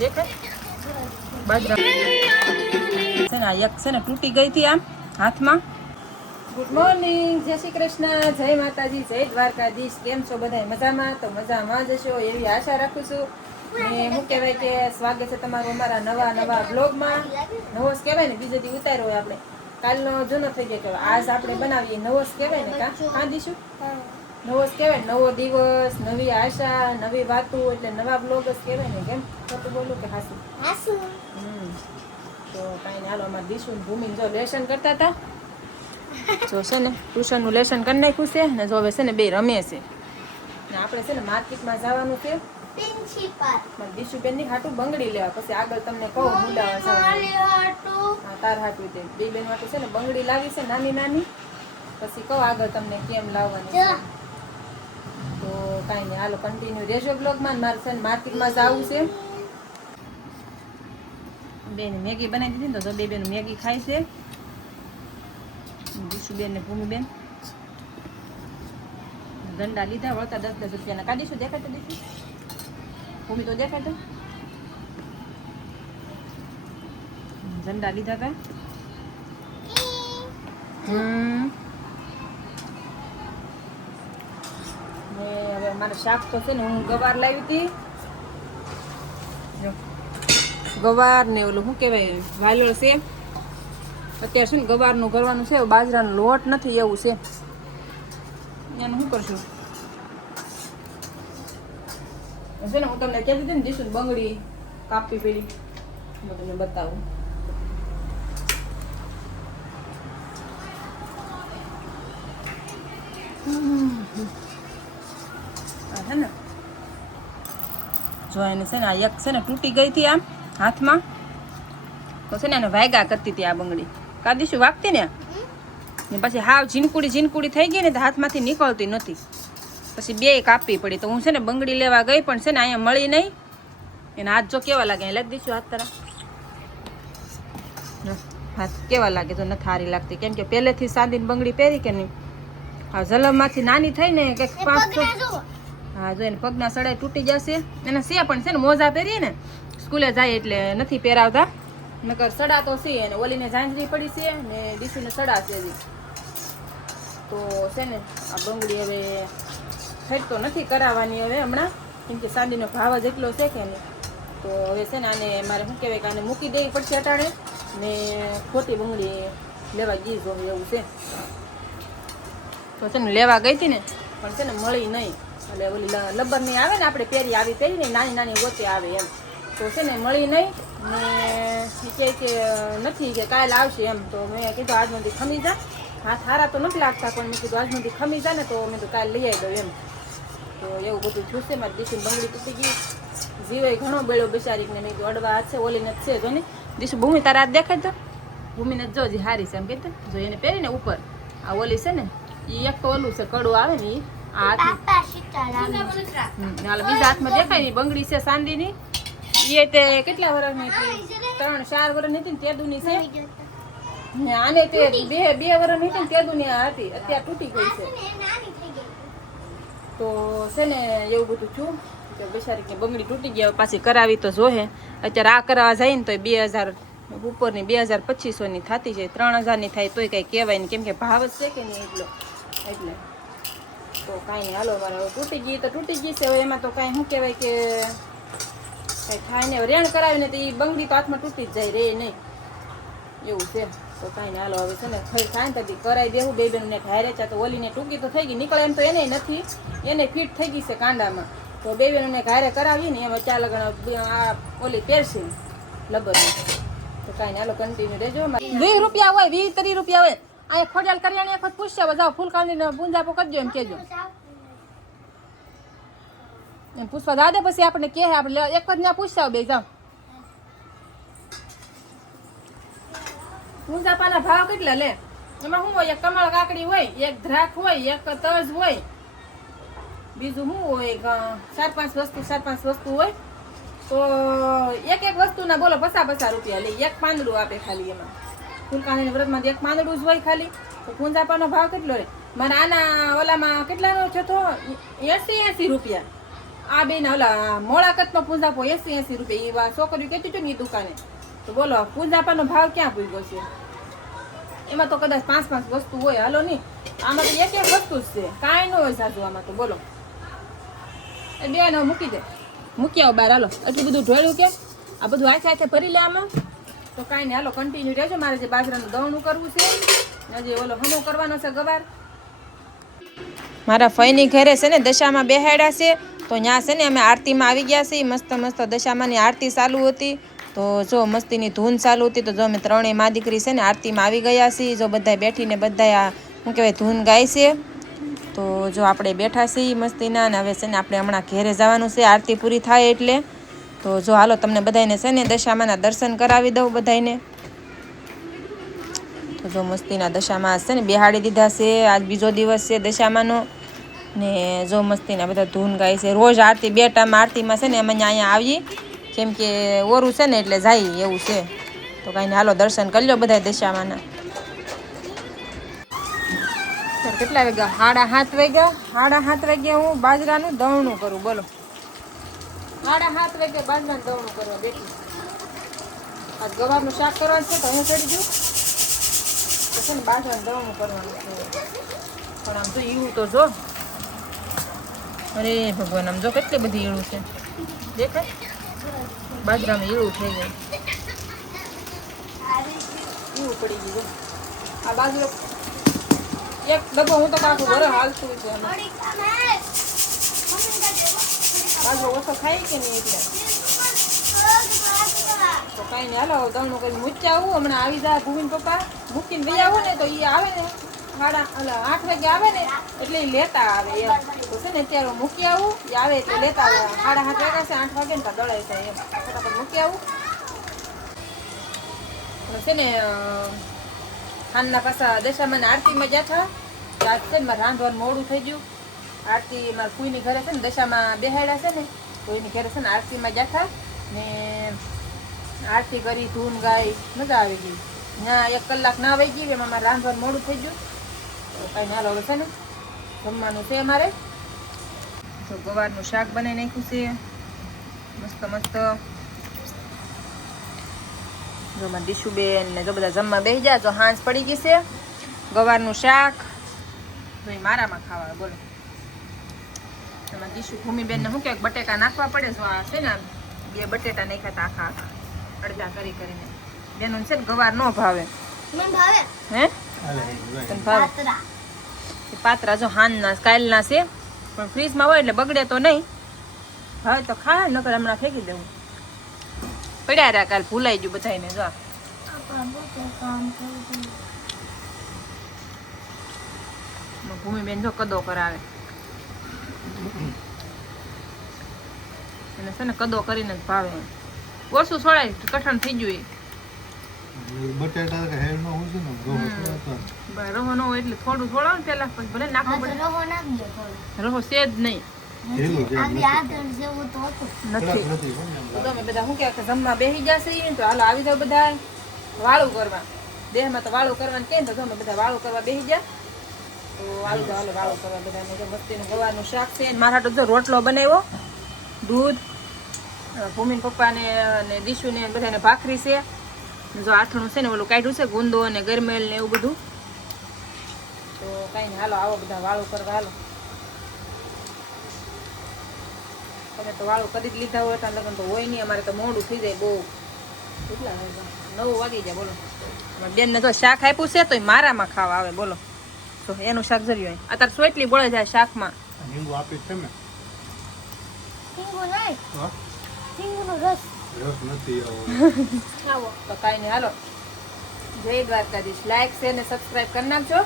દેખાય બાજરા છે ને એક છે ને તૂટી ગઈ હતી આમ હાથમાં. ગુડ મોર્નિંગ, જય શ્રી કૃષ્ણ, જય માતાજી, જય દ્વારકાધીશ. કેમ છો બધા? મજામાં? તો મજામાં જ હશો એવી આશા રાખું છું. ને શું કહેવાય કે સ્વાગત છે તમારું અમારા નવા બ્લોગમાં. નવો જ કહેવાય ને, બીજે દી ઉતાર્યો હોય આપણે, કાલનો જૂનો થઈ ગયો. આજ આપણે બનાવીએ નવો જ કહેવાય ને, કાં દીશું નવો જ કહેવાય. નવો દિવસ, નવી આશા, નવી વાતો, એટલે નવા બ્લોગ જ કહેવાય ને. કેમ ખોટું બોલું કે હાસું? તો કાંઈ ને, હાલો અમારે દીશું ભૂમિ જો લેસન કરતા હતા. જો છે ને ટ્યુશનનું લેસન કરી નાખ્યું છે ને, જો હવે છે ને બે રમે છે ને. આપણે છે ને માર્કેટમાં જવાનું છે દીશુબેન ની હાટું બંગડી લેવા. પછી આગળ તમને કહું મુલાવા હા તાર હાટું તે બે બેન હાટું છે ને બંગડી લાવી છે નાની નાની. પછી કહું આગળ તમને કેમ લાવવાની છે. તો કાંઈ નહીં, હાલો કન્ટિન્યુ રહેજો બ્લોગમાં. મારે છે ને માર્કેટમાં જવું છે. બેન મેગી બનાવી દીધી ને, તો બે બેન મેગી ખાય છે. દીશુબેન ને ભૂમિબેન દંડા લીધા વળતા 10-10 રૂપિયાના. કાઢીશું દેખાય દીશું ભૂમિ તો દેખાય ઝંડા લીધા હતા. ને હવે મારે શાક તો છે ને હું ગવાર લાવી હતી. ગવાર ને ઓલું શું કહેવાય વાલોળ છે. અત્યારે છે ને ગવારનું કરવાનું છે, બાજરાનો લોટ નથી એવું છે. એનું શું કરશું છે ને, હું તમને કહેતી હતી ને દીશું બંગડી કાપી પેલી, હું તમને બતાવું. છે ને જો એને છે ને આ એક છે ને તૂટી ગઈ હતી આમ હાથમાં. તો છે ને એને વાયગા કરતી હતી આ બંગડી. કાદીશું વાગતી ને પછી હાવ ઝીનકુડી થઈ ગઈ ને, તો હાથમાંથી નીકળતી નથી. પછી બે કાપવી પડી. તો હું છે ને બંગડી લેવા ગઈ, પણ છે ને અહીંયા મળી નહીં. એને હાથ જો કેવા લાગે, લાગી દઈશું હાથ તારા હાથ કેવા લાગે તો નથી સારી લાગતી. કેમ કે પહેલેથી સાંધીને બંગડી પહેરી કે નહીં, હા જલમમાંથી નાની થઈ ને કંઈક 5 હા જો એને પગના સડાઈ તૂટી જશે. એને છે પણ છે ને મોજા પહેરીએ ને સ્કૂલે જાય એટલે નથી પહેરાવતા. નકર સડા તો છે, અને ઓલીને ઝાંઝરી પડી છે ને દીશુને સડા છે. તો છે ને આ બંગડી હવે ફેટ તો નથી કરાવવાની હવે હમણાં, કેમ કે સાંડીનો ભાવ જ એટલો છે કે નહીં. તો હવે છે ને આને મારે શું કહેવાય કે આને મૂકી દેવી પડશે અટાણે, ને ખોટી બંગડી લેવા ગઈ જો એવું છે. તો છે ને લેવા ગઈ હતી ને, પણ છે ને મળી નહીં. એટલે ઓલી લબ્બરની આવે ને આપણે પહેરી આવી પહેરી ને નાની નાની ગોતે આવે એમ. તો છે ને મળી નહીં ને કહે કે નથી કે કાલે આવશે એમ. તો મેં કીધું આજ નથી ખમી જા, હાથ સારા તો નથી લાગતા, પણ મેં કીધું આજ નથી ખમી જા ને, તો મેં તો કાલે લઈ આવી દઉં એમ. તો એવું બધું થયું. મારી દીશું બંગડી તૂટી ગઈ, જીવે ઘણો બેળો બિચારીને. મેં કીધું અડવા હાથ છે, ઓલીને જ છે જો ને દીશું. ભૂમિ તારા હાથ દેખાય તો ભૂમિને જ જો હારી છે એમ કહેતો જો. એને પહેરીને ઉપર આ ઓલી છે ને એ એક તો ઓલું છે કડું આવે ને, એ આ બીજા હાથમાં દેખાય ને બંગડી છે સાંદીની. એ તે કેટલા વર્ષની હતી? 3-4 વર્ષની હતી ને તેદુની છે. આને તે 2 વર્ષની હતી ને તેદુની હતી, અત્યારે તૂટી ગઈ છે. તો છે ને એવું બધું થયું કે બિચારી બંગડી તૂટી ગયા, પાછી કરાવી તો જોહે. અત્યારે આ કરાવવા જાય ને તો 2000 ઉપરની 2200 ની થતી છે. 3000 ની થાય તોય કઈ કહેવાય નહીં, કેમ કે ભાવ જ છે કે નહીં એટલો. એટલે તો કાંઈ નહીં, હાલો મારે તૂટી ગઈ તો તૂટી ગઈ છે. હવે એમાં તો કાંઈ શું કહેવાય કે કંઈ થાય ને, રેણ કરાવીને તો એ બંગડી તો હાથમાં તૂટી જ જાય, રે નહીં એવું છે. તો કાંઈ નહીં, હાલો હવે છે ને ખરી થાય ને તો કરાવી દેવું. બે બેનને ઘાયરે ચા તો ઓલીને ટૂંકી તો થઈ ગઈ, નીકળે એમ તો એને નથી, એને ફિટ થઈ ગઈ છે કાંડામાં. તો બે બેનને ઘાયરે કરાવીએ ને એમાં 4 લગણ આ ઓલી પહેરશે લબરની. તો કાંઈ નહીં, હાલો કન્ટિન્યુ રહેજો. 20 રૂપિયા હોય, 20-30 રૂપિયા હોય. અહીંયા ખોડિયાલ કરિયાણી એક વખત પૂછશે, જાઓ ફૂલ કાંદીને ગુંજાપો કરજો એમ કહેજો. એમ પૂછવા દાદે પછી આપણે કહે આપણે એક વખત ત્યાં પૂછતા બે જાઓ. ગુંજાપાના ભાવ કેટલા લે? એમાં શું હોય? એક કમળ કાકડી હોય, એક દ્રાક્ષ હોય, એક તજ હોય, બીજું શું હોય 4-5 વસ્તુ હોય. તો એક વસ્તુના બોલો 50 રૂપિયા લે. એક પાંદડું આપે ખાલી. એમાં ફૂલકાંદીના વ્રતમાં એક પાંદડું જ હોય ખાલી. તો ગુંજાપાનો ભાવ કેટલો રે? મારા આના ઓલામાં કેટલાનો છે? તો 80 રૂપિયા. આ બેન ઓલા મોળાકતનો પૂંજાપો 80 રૂપિયા. એ છોકરીઓ કહેતી હતી ને એ દુકાને, તો બોલો પૂંજાપાનો ભાવ ક્યાં પૂગ્યો છે? એમાં તો કદાચ 5 વસ્તુ હોય. હાલો નહીં, આમાં તો એક વસ્તુ જ છે, કાંઈ ન હોય સાચું આમાં તો. બોલો એ બે ને મૂકી દે, મૂકી આવો બહાર. હાલો એટલું બધું ઢોળ્યું કે આ બધું હાથે ભરી લે આમાં. તો કાંઈ નહીં, હાલો કન્ટિન્યુ રહેજો. મારે જે બાજરાનું દવણું કરવું છે, હજી ઓલો હમો કરવાનો છે ગવાર. મારા ફઈની ઘરે છે ને દશામાં બેહાડ્યા છે, તો ત્યાં છે ને અમે આરતીમાં આવી ગયા છીએ. મસ્ત મસ્ત દશામાની આરતી ચાલુ હતી, તો જો મસ્તીની ધૂન ચાલુ હતી. તો જો અમે ત્રણેય મા દીકરી છે ને આરતીમાં આવી ગયા છીએ. જો બધાય બેઠીને બધાય શું કહેવાય ધૂન ગાય છે. તો જો આપણે બેઠા છીએ મસ્તીના, ને હવે છે ને આપણે હમણાં ઘેરે જવાનું છે આરતી પૂરી થાય એટલે. તો જો હાલો તમને બધાને છે ને દશામાના દર્શન કરાવી દઉં બધાને. તો જો મસ્તીના દશામાં છે ને બેહાડી દીધા છે. આજ બીજો દિવસ છે દશામાનો, ને જો મસ્તીના બધા ધૂન ગાય છે. રોજ આરતી 2 ટાઈમ આરતીમાં છે ને અમે અહીંયા આવીએ, કેમ કે ઓરું છે ને એટલે જાય એવું છે. તો કાંઈ હાલો દર્શન કરી લો બધા દશામાના. કેટલા વાગ્યા? 7:30 વાગ્યા. 7:30 વાગ્યા હું બાજરાનું દવણું કરું. બોલો 7:30 વાગ્યા બાજરાનું દવણું કરવા બેઠી. આજ ગવારનું શાક કરવાનું છે તો હું ચડી ગયું તો છે ને બાજરાનું દવણું કરવાનું છે. પણ આમ તો ઈવું તો જો, અરે ભગવાન, આમ જો કેટલી બધી ઈળું છે. દેખાય બાજરામાં ઈળું થઈ જાય, ઈવું પડી ગયું. આ બાજરો એક ડબ્બો હું તો કાકું ઘરે હાલતું છે. બાજરો ઓછો ખાય કે નહીં એટલે. તો કાંઈ નહીં, હાલો દવણું કરી મૂકી આવું. હમણાં આવી જાય ભૂમિન પપ્પા, મૂકીને લઈ આવું ને તો એ આવે ને 8 વાગે આવે ને એટલે એ લેતા આવે એમ. તો છે ને અત્યારે મૂકી આવું, એ આવે એટલે લેતા આવે. 7:30 વાગ્યા છે, 8 વાગે ને તો દળાઈ જાય એમ. ફટાફટ મૂકી આવું. છે ને ખાનના પાછા દશામાની આરતીમાં ગયા હતા. આજ છે ને મારે રાંધવાનું મોડું થઈ ગયું. આરતી મારા ફૂઈની ઘરે છે ને દશામાં બેહાડ્યા છે ને, તો એની ઘરે છે ને આરતીમાં ગયા હતા ને આરતી કરી ધૂન ગાઈ, મજા આવી ગઈ. ત્યાં 1 કલાક ના આવી ગઈ, એમાં મારે રાંધવાનું મોડું થઈ ગયું. તો કાંઈ ના હવે છે ને જમવાનું છે અમારે. તો ગવારનું શાક બનાવી નાખ્યું છે મસ્ત મસ્ત. જો મારા દીશુબેન ને જો બધા જમવા બેસી જાય. જો હાંજ પડી ગઈ છે. ગવારનું શાક તો એ મારામાં ખાવા. બોલો એમાં દીશુ ભૂમિબેનને શું કે બટેકા નાખવા પડે. જો આ છે ને 2 બટેટા નાખ્યા આખા અડધા કરીને. બેનો છે ને ગવાર ન ભાવે. હે તને ભાવે? પાત્રા જો હાનના કાલના છે, પણ ફ્રીજમાં હોય એટલે બગડે તો નહીં. હવે તો ખા, નકર હમણાં ફેંકી દેવું. પડ્યા રહ્યા, કાલ ભૂલાઈ ગયું બધાને. જો ભૂમિબેન જો કદો કરાવે અને છે ને કદો કરીને જ ભાવે. ઓછું છોડાય, કઠણ થઈ ગયું. બટેટા કે હેર નો હોય છે ને રહો ન હોય એટલે થોડું છોડાવ ને પેલા, પછી ભલે નાખવું પડે. રહો છે જ નહીં. તમે બધા શું કે જમવા બેસી જશે તો હાલો આવી જાવ બધા વાળું કરવા. દેહમાં તો વાળું કરવાનું કે, તો તમે બધા વાળું કરવા બેસી જાય. તો આવી જાવ, હાલો વાળું કરવા બધા. મસ્તીનું ગવારનું શાક છે. મારા તો જો રોટલો બનાવ્યો, દૂધ, ભૂમિન પપ્પાને અને દીશુને બધાને ભાખરી છે. જો આથણું છે ને ઓલું કાઢ્યું છે ગુંદો અને ગરમેલ ને એવું બધું. તો કાંઈ નહીં, હાલો આવો બધા વાળું કરવા. હાલો તમે તો વાળું કરી જ લીધા હોય ત્યાં લગન તો હોય નહીં. અમારે તો મોડું થઈ જાય બહુ. કેટલા 9 વાગી જાય. બોલો બેનને જો શાક આપ્યું છે તો એ મારામાં ખાવા આવે. બોલો તો એનું શાક જર્યું હોય. અત્યારે સોટલી બળે જાય શાકમાં. લીંબુ આપી છે ને? રસ નથી આવો. તો કાંઈ નહીં, હાલો જય દ્વારકાધીશ. લાઈક શેર ને સબસ્ક્રાઈબ કરી નાખજો.